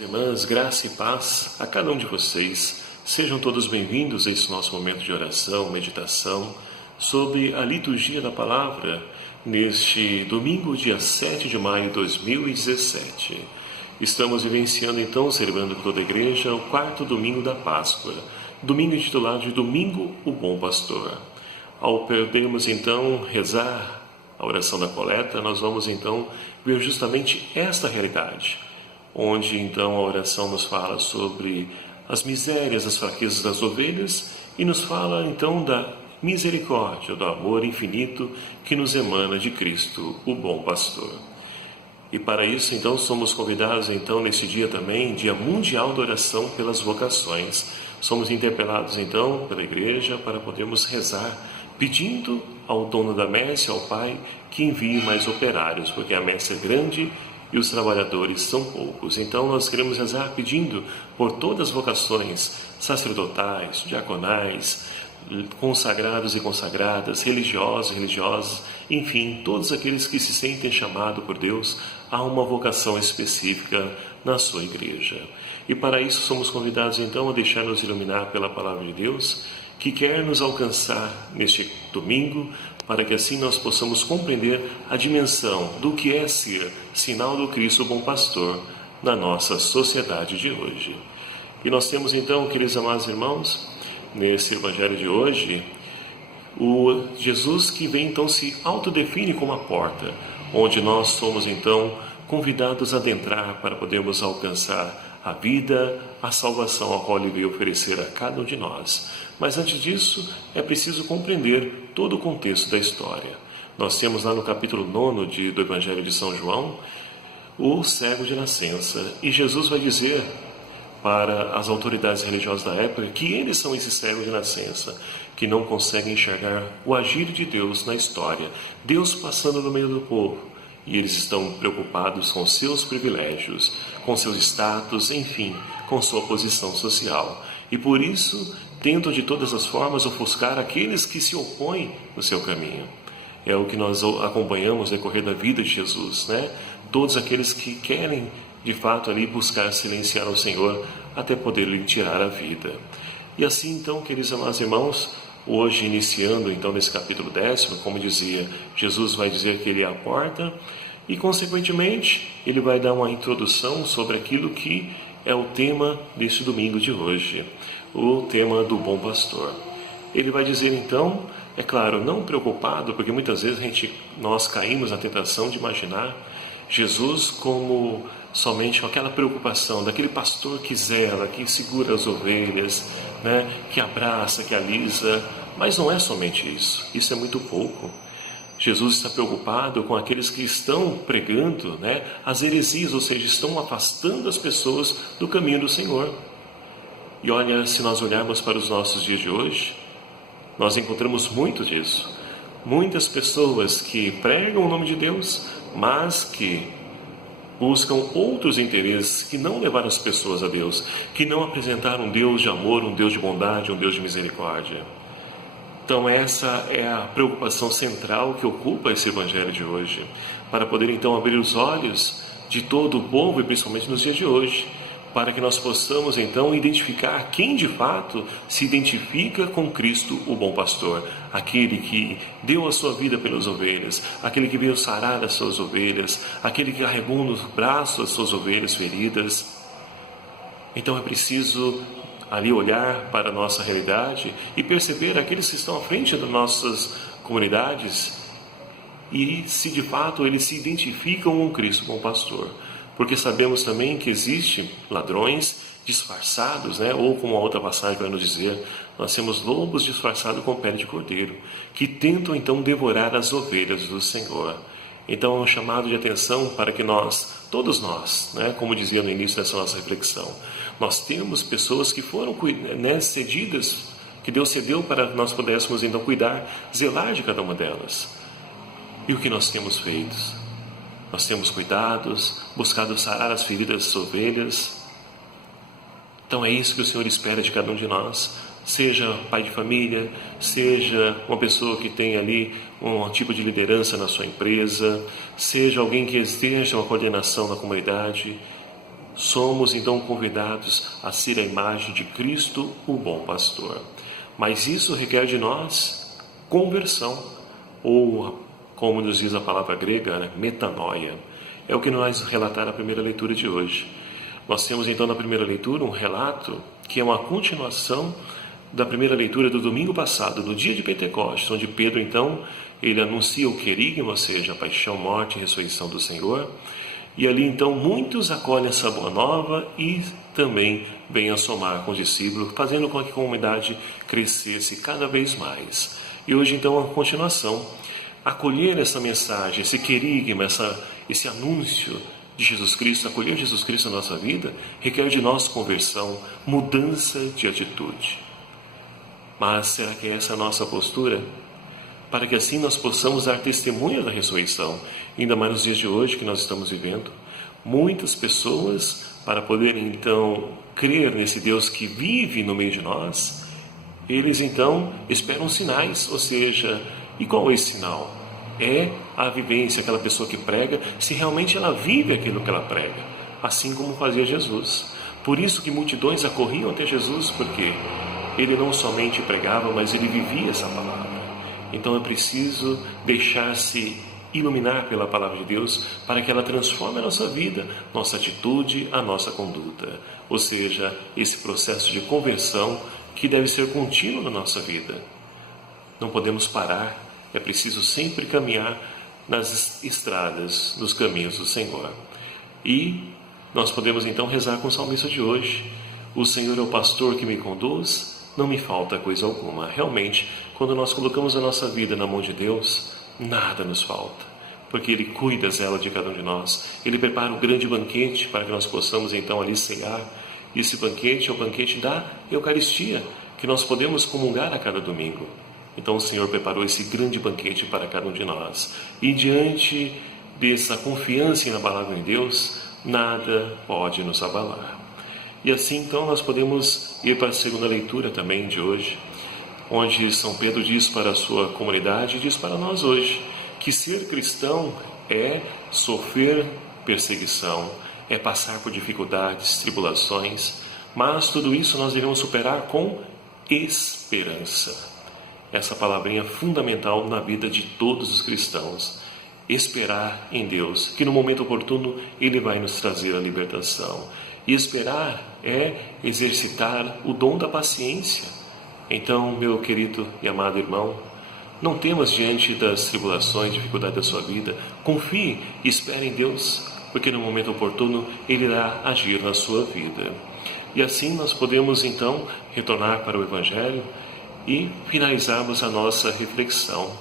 Irmãs, graça e paz a cada um de vocês. Sejam todos bem-vindos a esse nosso momento de oração, meditação sobre a liturgia da palavra neste domingo, dia 7 de maio de 2017. Estamos vivenciando então, celebrando por toda a igreja, o quarto domingo da Páscoa, domingo intitulado de Domingo o Bom Pastor. Ao podermos então rezar a oração da coleta, nós vamos então ver justamente esta realidade, onde então a oração nos fala sobre as misérias, as fraquezas das ovelhas e nos fala então da misericórdia, do amor infinito que nos emana de Cristo, o bom pastor. E para isso então somos convidados então nesse dia também, Dia Mundial da Oração pelas Vocações. Somos interpelados então pela igreja para podermos rezar, pedindo ao dono da messe, ao Pai, que envie mais operários, porque a messe é grande e os trabalhadores são poucos. Então nós queremos rezar pedindo por todas as vocações sacerdotais, diaconais, consagrados e consagradas, religiosos e religiosas, enfim, todos aqueles que se sentem chamados por Deus a uma vocação específica na sua igreja. E para isso somos convidados então a deixar-nos iluminar pela palavra de Deus, que quer nos alcançar neste domingo, para que assim nós possamos compreender a dimensão do que é ser sinal do Cristo Bom Pastor na nossa sociedade de hoje. E nós temos então, queridos amados irmãos, nesse evangelho de hoje, o Jesus que vem então se autodefine como a porta, onde nós somos então convidados a adentrar para podermos alcançar a vida, a salvação a qual Ele veio oferecer a cada um de nós. Mas antes disso, é preciso compreender todo o contexto da história. Nós temos lá no capítulo 9 do Evangelho de São João, o cego de nascença. E Jesus vai dizer para as autoridades religiosas da época que eles são esses cegos de nascença, que não conseguem enxergar o agir de Deus na história, Deus passando no meio do povo. E eles estão preocupados com seus privilégios, com seus status, enfim, com sua posição social. E por isso tentam de todas as formas ofuscar aqueles que se opõem no seu caminho. É o que nós acompanhamos no decorrer da vida de Jesus, né? Todos aqueles que querem, de fato, ali buscar silenciar o Senhor até poder lhe tirar a vida. E assim, então, queridos amados irmãos, hoje iniciando, então, nesse capítulo 10, como dizia, Jesus vai dizer que Ele é a porta e, consequentemente, Ele vai dar uma introdução sobre aquilo que é o tema deste domingo de hoje, o tema do bom pastor. Ele vai dizer então, é claro, não preocupado, porque muitas vezes nós caímos na tentação de imaginar Jesus como somente aquela preocupação daquele pastor que zela, que segura as ovelhas, né, que abraça, que alisa, mas não é somente isso, isso é muito pouco. Jesus está preocupado com aqueles que estão pregando, né, as heresias, ou seja, estão afastando as pessoas do caminho do Senhor. E olha, se nós olharmos para os nossos dias de hoje, nós encontramos muito disso. Muitas pessoas que pregam o nome de Deus, mas que buscam outros interesses que não levaram as pessoas a Deus, que não apresentaram um Deus de amor, um Deus de bondade, um Deus de misericórdia. Então essa é a preocupação central que ocupa esse evangelho de hoje, para poder então abrir os olhos de todo o povo e principalmente nos dias de hoje, para que nós possamos então identificar quem de fato se identifica com Cristo, o bom pastor, aquele que deu a sua vida pelas ovelhas, aquele que veio sarar as suas ovelhas, aquele que carregou nos braços as suas ovelhas feridas. Então é preciso ali olhar para a nossa realidade e perceber aqueles que estão à frente das nossas comunidades e se de fato eles se identificam com Cristo, com o pastor. Porque sabemos também que existem ladrões disfarçados, né? Ou como a outra passagem vai nos dizer, nós temos lobos disfarçados com pele de cordeiro, que tentam então devorar as ovelhas do Senhor. Então é um chamado de atenção para que nós, todos nós, né, como dizia no início dessa nossa reflexão, nós temos pessoas que foram, né, cedidas, que Deus cedeu para que nós pudéssemos então cuidar, zelar de cada uma delas. E o que nós temos feito? Nós temos cuidados, buscado sarar as feridas das ovelhas. Então é isso que o Senhor espera de cada um de nós. Seja pai de família, seja uma pessoa que tem ali um tipo de liderança na sua empresa, seja alguém que esteja uma coordenação na comunidade. somos então convidados a ser a imagem de Cristo, o bom pastor. Mas isso requer de nós conversão, ou como nos diz a palavra grega, né, metanoia. É o que nós relatar na primeira leitura de hoje. Nós temos então na primeira leitura um relato que é uma continuação da primeira leitura do domingo passado, no dia de Pentecostes, onde Pedro então ele anuncia o querigma, ou seja, a paixão, morte e ressurreição do Senhor. E ali então muitos acolhem essa boa nova e também vêm a somar com os discípulos, fazendo com que a comunidade crescesse cada vez mais. E hoje então a continuação, acolher essa mensagem, esse querigma, esse anúncio de Jesus Cristo, acolher Jesus Cristo na nossa vida, requer de nós conversão, mudança de atitude. Mas será que essa é a nossa postura? Para que assim nós possamos dar testemunho da ressurreição, ainda mais nos dias de hoje que nós estamos vivendo. Muitas pessoas, para poderem então crer nesse Deus que vive no meio de nós, eles então esperam sinais, ou seja, e qual é esse sinal? É a vivência, aquela pessoa que prega, se realmente ela vive aquilo que ela prega, assim como fazia Jesus. Por isso que multidões acorriam até Jesus, porque ele não somente pregava, mas ele vivia essa palavra. Então é preciso deixar-se iluminar pela palavra de Deus para que ela transforme a nossa vida, nossa atitude, a nossa conduta. Ou seja, esse processo de conversão que deve ser contínuo na nossa vida. Não podemos parar, é preciso sempre caminhar nas estradas, nos caminhos do Senhor. E nós podemos então rezar com o salmista de hoje: o Senhor é o pastor que me conduz, não me falta coisa alguma. Realmente, quando nós colocamos a nossa vida na mão de Deus, nada nos falta, porque Ele cuida zela de cada um de nós. Ele prepara um grande banquete para que nós possamos então ali cear. E esse banquete é o banquete da Eucaristia, que nós podemos comungar a cada domingo. Então o Senhor preparou esse grande banquete para cada um de nós. E diante dessa confiança na palavra de Deus, nada pode nos abalar. E assim então nós podemos ir para a segunda leitura também de hoje, onde São Pedro diz para a sua comunidade e diz para nós hoje que ser cristão é sofrer perseguição, é passar por dificuldades, tribulações, mas tudo isso nós devemos superar com esperança. Essa palavrinha é fundamental na vida de todos os cristãos. Esperar em Deus, que no momento oportuno Ele vai nos trazer a libertação. E esperar é exercitar o dom da paciência. Então, meu querido e amado irmão, não temas diante das tribulações, dificuldades da sua vida. Confie e espere em Deus, porque no momento oportuno Ele irá agir na sua vida. E assim nós podemos então retornar para o Evangelho e finalizarmos a nossa reflexão,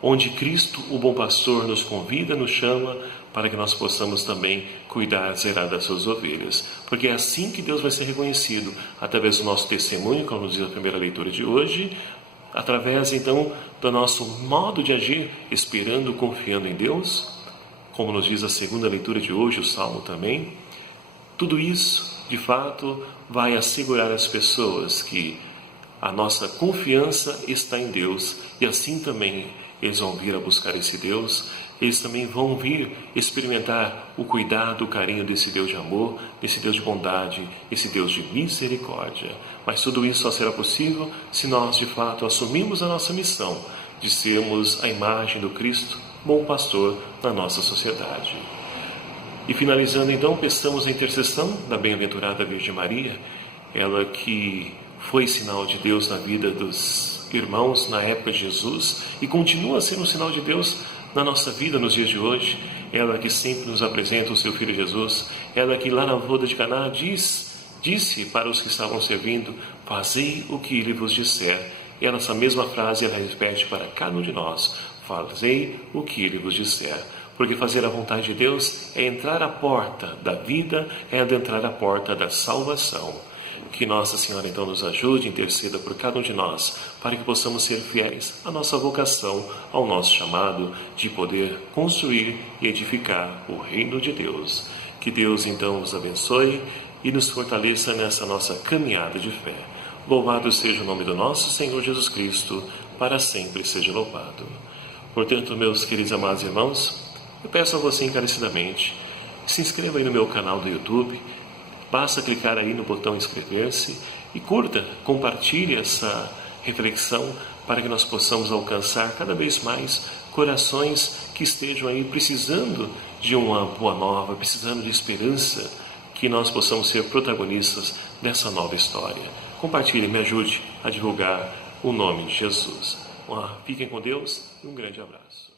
onde Cristo, o bom pastor, nos convida, nos chama para que nós possamos também cuidar, zelar das suas ovelhas. Porque é assim que Deus vai ser reconhecido, através do nosso testemunho, como nos diz a primeira leitura de hoje, através então do nosso modo de agir, esperando, confiando em Deus, como nos diz a segunda leitura de hoje, o Salmo também. Tudo isso, de fato, vai assegurar às pessoas que a nossa confiança está em Deus, e assim também eles vão vir a buscar esse Deus, eles também vão vir experimentar o cuidado, o carinho desse Deus de amor, desse Deus de bondade, esse Deus de misericórdia. Mas tudo isso só será possível se nós, de fato, assumirmos a nossa missão de sermos a imagem do Cristo, bom pastor, na nossa sociedade. E finalizando então, peçamos a intercessão da bem-aventurada Virgem Maria, ela que foi sinal de Deus na vida dos irmãos na época de Jesus e continua a ser um sinal de Deus na nossa vida nos dias de hoje. Ela que sempre nos apresenta o seu Filho Jesus, ela que lá na boda de Caná disse para os que estavam servindo: fazei o que ele vos disser. E essa mesma frase ela repete para cada um de nós: fazei o que ele vos disser. Porque fazer a vontade de Deus é entrar à porta da vida, é adentrar à porta da salvação. Que Nossa Senhora então nos ajude, interceda por cada um de nós, para que possamos ser fiéis à nossa vocação, ao nosso chamado de poder construir e edificar o reino de Deus. Que Deus então nos abençoe e nos fortaleça nessa nossa caminhada de fé. Louvado seja o nome do nosso Senhor Jesus Cristo, para sempre seja louvado. Portanto, meus queridos amados irmãos, eu peço a você encarecidamente, se inscreva aí no meu canal do YouTube, basta clicar aí no botão inscrever-se e curta, compartilhe essa reflexão para que nós possamos alcançar cada vez mais corações que estejam aí precisando de uma boa nova, precisando de esperança, que nós possamos ser protagonistas dessa nova história. Compartilhe, me ajude a divulgar o nome de Jesus. Fiquem com Deus e um grande abraço.